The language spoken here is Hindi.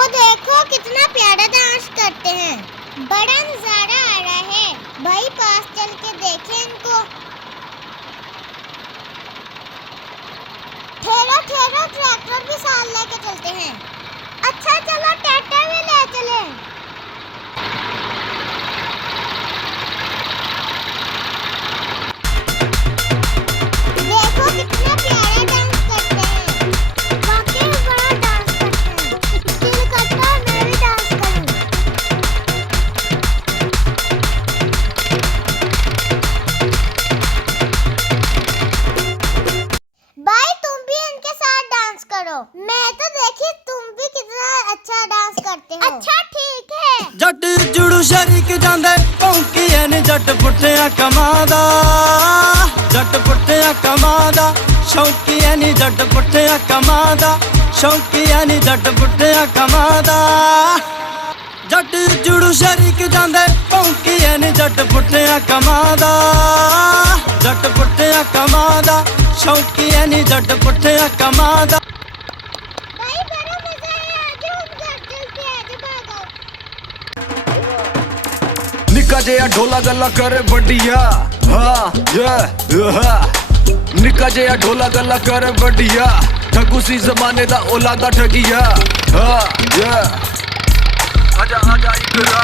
वो देखो कितना प्यारा डांस करते हैं। बड़ा नजारा आ रहा है भाई, पास चल के देखें इनको। ठहरो ठहरो, ट्रैक्टर भी साथ लेके चलते हैं। अच्छा चलो ट्रैक्टर भी ले चले। देखो कितना प्यारा डांस करते हैं, वाकई बड़ा डांस करते हैं। दिल करता है मैं भी डांस करूं। भाई तुम भी इनके साथ डांस करो। मैं तो देखी तुम भी कितना अच्छा डांस करते हो। अच्छा ठीक है। जट जुड़ू शरीक जांदे भौंकीए नी जट पुट्ठिया कमादा, जट पुट्ठिया कमादा शौकीए नी जट पुट्ठिया कमादा, शौकीए नी जट पुट्ठिया कमादा। जट जुड़ू शरीक जांदे भौंकीए नी जट पुट्ठिया कमादा, जट पुट्ठिया कमादा शौकीए नी जट पुट्ठिया कमादा। भाई बड़ा मजा है, आजा हम घर चलते हैं, आजा भागो। निक्का जिहा ढोला गल्ला करे बढ़िया, हाँ निक्का जिहा ढोला गल्ला करे बढ़िया, ठगू सी जमाने दा औलादा ठगिया, हाँ आजा आजा इकरा।